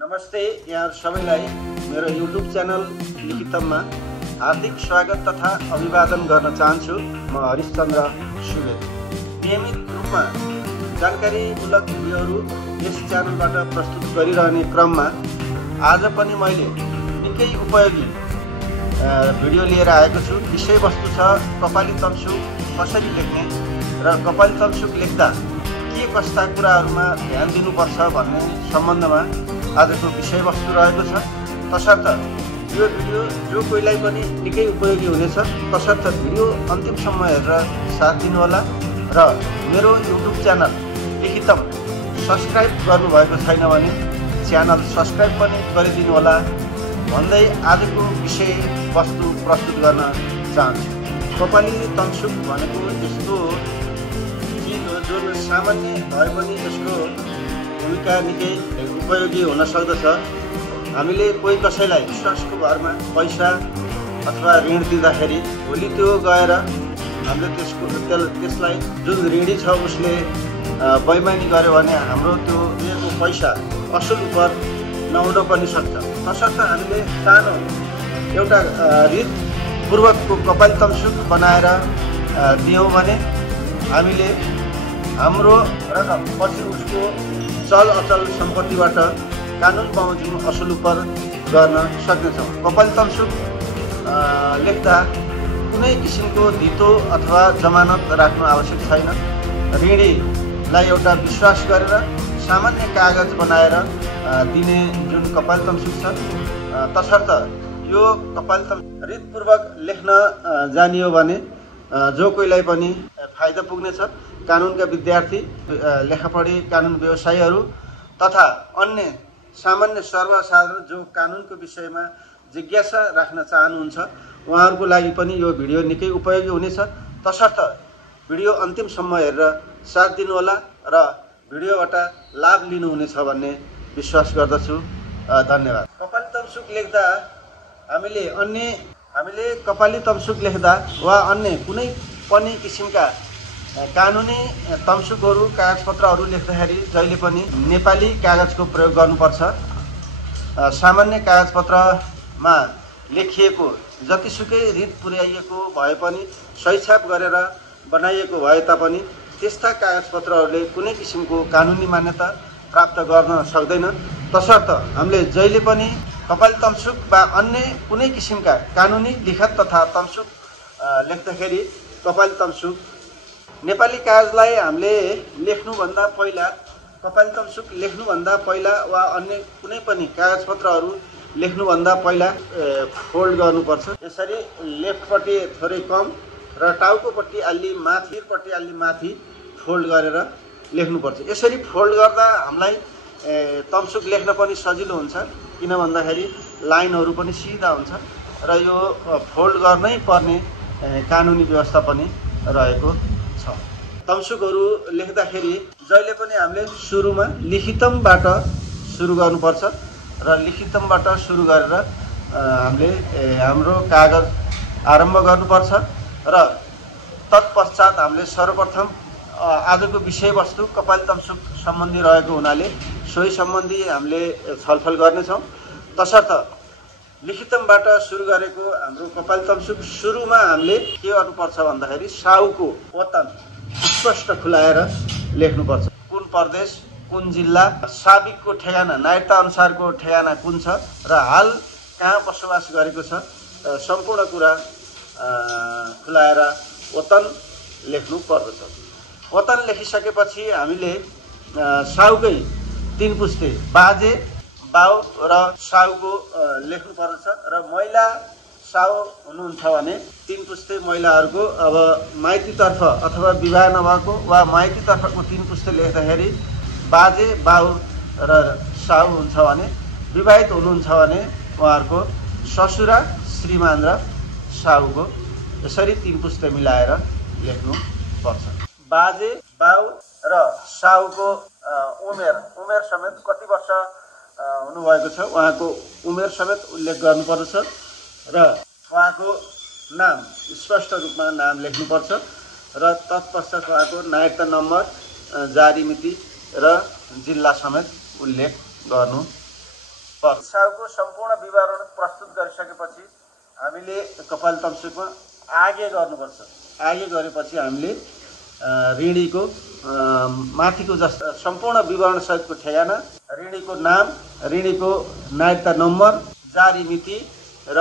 नमस्ते यहाँ सबैलाई मेरो युट्युब च्यानल लिखितममा हार्दिक स्वागत तथा अभिवादन गर्न चाहन्छु। म हरिशचन्द्र सुवेद। नियमित रूपमा जानकारीमूलक भिडियोहरू यस च्यानलबाट प्रस्तुत गरिरहने क्रममा आज पनि मैले निकै उपयोगी भिडियो लिएर आएको छु। विषयवस्तु छ कपाली तमसुक कसरी लेख्ने र कपाली तमसुक लेख्दा के कस्ता कुराहरूमा ध्यान दिनुपर्छ भन्ने सम्बन्धमा आजको विषयवस्तु रहेको छ। तसर्थ यो भिडियो जो कोहीलाई पनि निकै उपयोगी हुनेछ, तसर्थ भिडियो अन्तिमसम्म हेरेर साथ दिनुहोला र मेरो युट्युब च्यानल लिखितम सब्सक्राइब गर्नुभएको छैन भने च्यानल सब्सक्राइब पनि गरिदिनु होला भन्दै आजको विषयवस्तु प्रस्तुत गर्न चाहन्छु। कपाली तमसुक भनेको यस्तो चिज हो जुन सामान्य भए पनि यसको भूमिका निकै उपयोगी हुन सक्दछ। हामीले कोही कसैलाई विश्वासको भरमा पैसा अथवा ऋण दिँदाखेरि भोलि त्यो गएर हामीले त्यसलाई जुन ऋणी छ उसले बैमानी गर्यो भने हाम्रो त्यो दिएको पैसा असुल उप नहुन पनि सक्छ। तसर्थ हामीले सानो एउटा रीतपूर्वकको कपाली तमसुक बनाएर दियौँ भने हामीले हाम्रो रकम पछि उसको चल अचल सम्पत्तिबाट कानुन बमोजिम असुल उपर गर्न सक्नेछौँ। कपाली तमसुक लेख्दा कुनै किसिमको धितो अथवा जमानत राख्नु आवश्यक छैन। ऋणीलाई एउटा विश्वास गरेर सामान्य कागज बनाएर दिने जुन कपाली तमसुक छ, तसर्थ यो कपाली तमसुक रीतपूर्वक लेख्न जानियो भने जो कोहीलाई पनि फाइदा पुग्नेछ। कानुनका विद्यार्थी, लेखापढी कानुन व्यवसायीहरू तथा अन्य सामान्य सर्वसाधारण जो कानुनको विषयमा जिज्ञासा राख्न चाहनुहुन्छ उहाँहरूको लागि पनि यो भिडियो निकै उपयोगी हुनेछ। तसर्थ भिडियो अन्तिमसम्म हेरेर साथ दिनुहोला र भिडियोबाट लाभ लिनुहुनेछ भन्ने विश्वास गर्दछु। धन्यवाद। कपाली तमसुक लेख्दा हामीले कपाली तमसुक लेख्दा वा अन्य कुनै पनि किसिमका कानुनी तमसुकहरू कागजपत्रहरू लेख्दाखेरि जहिले पनि नेपाली कागजको प्रयोग गर्नुपर्छ। सामान्य कागजपत्रमा लेखिएको जतिसुकै रीत पुर्याइएको भए पनि सही छाप गरेर बनाइएको भए तापनि त्यस्ता कागजपत्रहरूले कुनै किसिमको कानुनी मान्यता प्राप्त गर्न सक्दैन। तसर्थ हामीले जहिले पनि कपाली तमसुक वा अन्य कुनै किसिमका कानुनी लिखत तथा तमसुक लेख्दाखेरि कपाली तमसुक नेपाली कागजलाई हामीले लेख्नुभन्दा पहिला, कपाली तमसुक लेख्नुभन्दा पहिला वा अन्य कुनै पनि कागजपत्रहरू लेख्नुभन्दा पहिला फोल्ड गर्नुपर्छ। यसरी लेफ्टपट्टि थोरै कम र टाउकोपट्टि अलि माथि फोल्ड गरेर लेख्नुपर्छ। यसरी फोल्ड गर्दा हामीलाई तमसुक लेख्न पनि सजिलो हुन्छ, किन भन्दाखेरि लाइनहरू पनि सिधा हुन्छ र यो फोल्ड गर्नै पर्ने कानुनी व्यवस्था पनि रहेको छ। तमसुकहरू लेख्दाखेरि जहिले पनि हामीले सुरुमा लिखितमबाट सुरु गर्नुपर्छ र लिखितमबाट सुरु गरेर हामीले हाम्रो कागज आरम्भ गर्नुपर्छ र तत्पश्चात हामीले सर्वप्रथम आजको विषयवस्तु कपाली तमसुक सम्बन्धी रहेको हुनाले सोही सम्बन्धी हामीले छलफल गर्नेछौँ। तसर्थ लिखितमबाट सुरु गरेको हाम्रो कपाली तमसुक सुरुमा हामीले के गर्नुपर्छ भन्दाखेरि साउको वतन स्पष्ट खुलाएर लेख्नुपर्छ। कुन प्रदेश, कुन जिल्ला, साबिकको ठेगाना, नागरिकता अनुसारको ठेगाना कुन छ र हाल कहाँ बसोबास गरेको छ, सम्पूर्ण कुरा खुलाएर वतन लेख्नु पर्दछ। वतन लेखिसकेपछि हामीले साउकै 3 पुस्ते बाजे, बाउ र साउको लेख्नु पर्दछ र महिला साउ हुनुहुन्छ भने 3 पुस्ते महिलाहरूको अब माइतीतर्फ अथवा विवाह नभएको वा माइतीतर्फको 3 पुस्ते लेख्दाखेरि बाजे, बाउ र साउ हुन्छ भने विवाहित हुनुहुन्छ भने उहाँहरूको ससुरा, श्रीमान र साउको यसरी 3 पुस्ते मिलाएर लेख्नुपर्छ। बाजे, बाउ र साउको उमेर समेत कति वर्ष हुनुभएको छ उहाँको उमेर समेत उल्लेख गर्नुपर्दछ र उहाँको नाम स्पष्ट रूपमा नाम लेख्नुपर्छ र तत्पश्चात उहाँको नागरिकता नम्बर, जारी मिति र जिल्ला समेत उल्लेख गर्नुपर्छ। पर्छ। साउको सम्पूर्ण विवरण प्रस्तुत गरिसकेपछि हामीले कपाली तमसुकमा आगे गर्नुपर्छ। आगे गरेपछि हामीले ऋणीको माथिको जस्तो सम्पूर्ण विवरण सहितको ठेगाना, ऋणीको नाम, ऋणीको नागरिकता नम्बर, जारी मिति र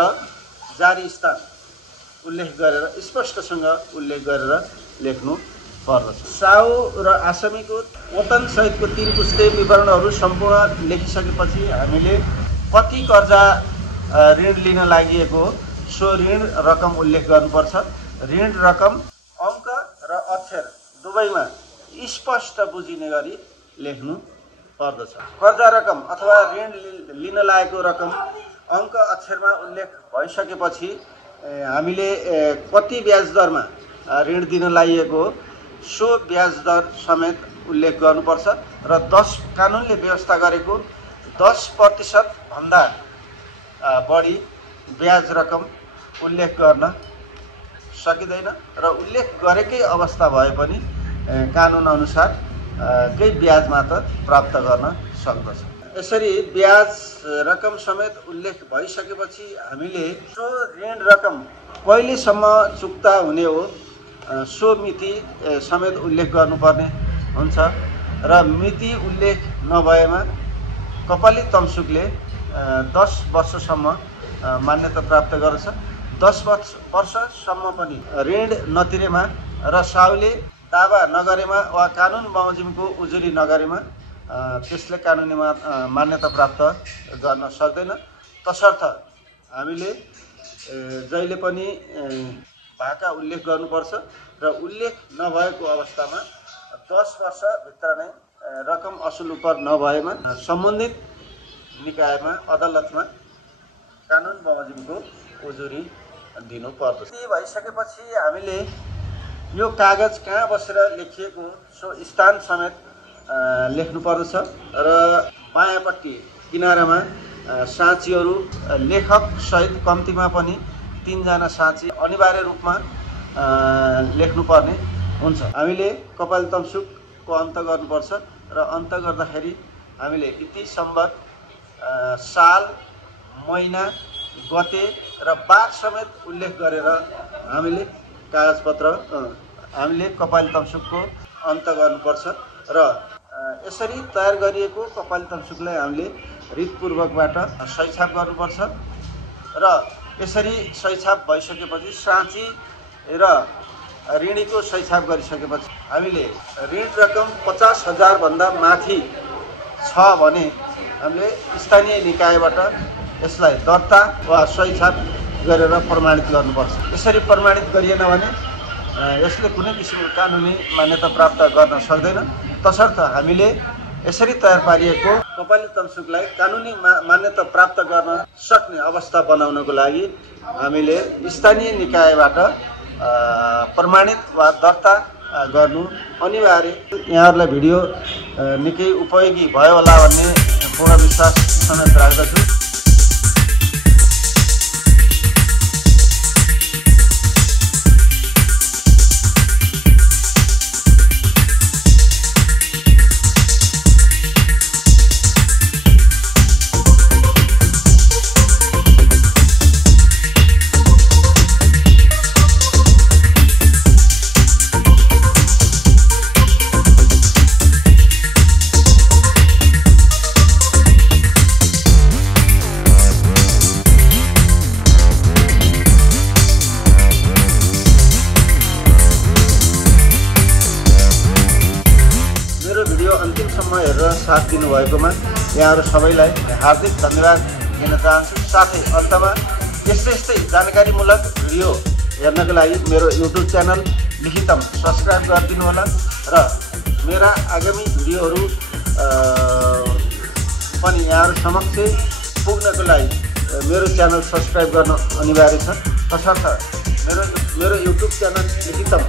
जारी स्थान उल्लेख गरेर स्पष्टसँग उल्लेख गरेर लेख्नु पर्दछ। साउ र आसामीको वेतन सहितको 3 पुस्ते विवरणहरू सम्पूर्ण लेखिसकेपछि हामीले कति कर्जा ऋण लिन लागि सो ऋण रकम उल्लेख गर्नुपर्छ। ऋण रकम अङ्क र अक्षर दुवैमा स्पष्ट बुझिने गरी लेख्नु पर्दछ। कर्जा रकम अथवा ऋण लिन लागेको रकम अङ्क अक्षरमा उल्लेख भइसकेपछि हामीले कति ब्याज दरमा ऋण दिन लागिएको सो ब्याज दर समेत उल्लेख गर्नुपर्छ र 10 कानुनले व्यवस्था गरेको 10% भन्दा बढी ब्याज रकम उल्लेख गर्न सकिँदैन र उल्लेख गरेकै अवस्था भए पनि कानुन अनुसार केही ब्याज मात्र प्राप्त गर्न सक्दछ। यसरी ब्याज रकम समेत उल्लेख भइसकेपछि हामीले सो ऋण रकम कहिलेसम्म चुक्ता हुने हो सो मिति समेत उल्लेख गर्नुपर्ने हुन्छ र मिति उल्लेख नभएमा कपाली तमसुकले 10 वर्षसम्म मान्यता प्राप्त गर्छ। 10 वर्षसम्म पनि ऋण नतिरेमा र साउले दावा नगरेमा वा कानुन बमोजिमको उजुरी नगरेमा त्यसले कानुनी मान्यता प्राप्त गर्न सक्दैन। तसर्थ हामीले जहिले पनि भाका उल्लेख गर्नुपर्छ र उल्लेख नभएको अवस्थामा 10 वर्षभित्र नै रकम असुल उपर नभएमा सम्बन्धित निकायमा अदालतमा कानुन बमोजिमको उजुरी दिनु पर्दछ। यति भइसकेपछि हामीले यो कागज कहाँ बसेर लेखिएको सो स्थान समेत लेख्नु पर्दछ र बायाँपट्टि किनारामा साँचीहरू लेखक सहित कम्तीमा पनि 3 जना साँची अनिवार्य रूपमा लेख्नुपर्ने हुन्छ। हामीले कपाली तमसुकको अन्त गर्नुपर्छ र अन्त गर्दाखेरि हामीले इति सम्बत, साल, महिना, गते र बार समेत उल्लेख गरेर हामीले कागजपत्र हामीले कपाली तमसुकको अन्त गर्नुपर्छ र यसरी तयार गरिएको कपाली तमसुकलाई हामीले रितपूर्वकबाट सही छाप गर्नुपर्छ र यसरी सही छाप भइसकेपछि साँची र ऋणीको सही छाप गरिसकेपछि हामीले ऋण रकम 50,000 भन्दा माथि छ भने हामीले स्थानीय निकायबाट यसलाई दर्ता वा सही छाप गरेर प्रमाणित गर्नुपर्छ। यसरी प्रमाणित गरिएन भने यसले कुनै किसिमको कानुनी मान्यता प्राप्त गर्न सक्दैन। तसर्थ हामीले यसरी तयार पारिएको कपाली तमसुकलाई कानुनी मान्यता प्राप्त गर्न सक्ने अवस्था बनाउनको लागि हामीले स्थानीय निकायबाट प्रमाणित वा दर्ता गर्नु अनिवार्य। यहाँहरूलाई भिडियो निकै उपयोगी भयो होला भन्ने पूर्ण विश्वास समेत राख्दछु। अन्तिमसम्म हेरेर साथ दिनुभएकोमा यहाँहरू सबैलाई हार्दिक धन्यवाद दिन चाहन्छु। साथै अन्तमा यस्तै जानकारीमूलक भिडियो हेर्नको लागि मेरो युट्युब च्यानल लिखितम सब्सक्राइब गरिदिनु होला र मेरा आगामी भिडियोहरू पनि यहाँहरू समक्ष पुग्नको लागि मेरो च्यानल सब्सक्राइब गर्न अनिवार्य छ। तसर्थ मेरो युट्युब च्यानल लिखितम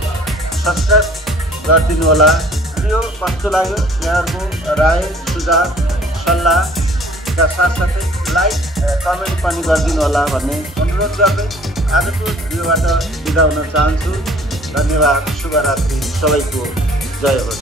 सब्सक्राइब गरिदिनु होला। भिडियो कस्तो लाग्यो यहाँहरूको राय सुझाव सल्लाहका साथसाथै लाइक कमेन्ट पनि गरिदिनु होला भन्ने अनुरोध गर्दै आजको भिडियोबाट बिदा हुन चाहन्छु। धन्यवाद। शुभरात्रि। सबैको जय होस्।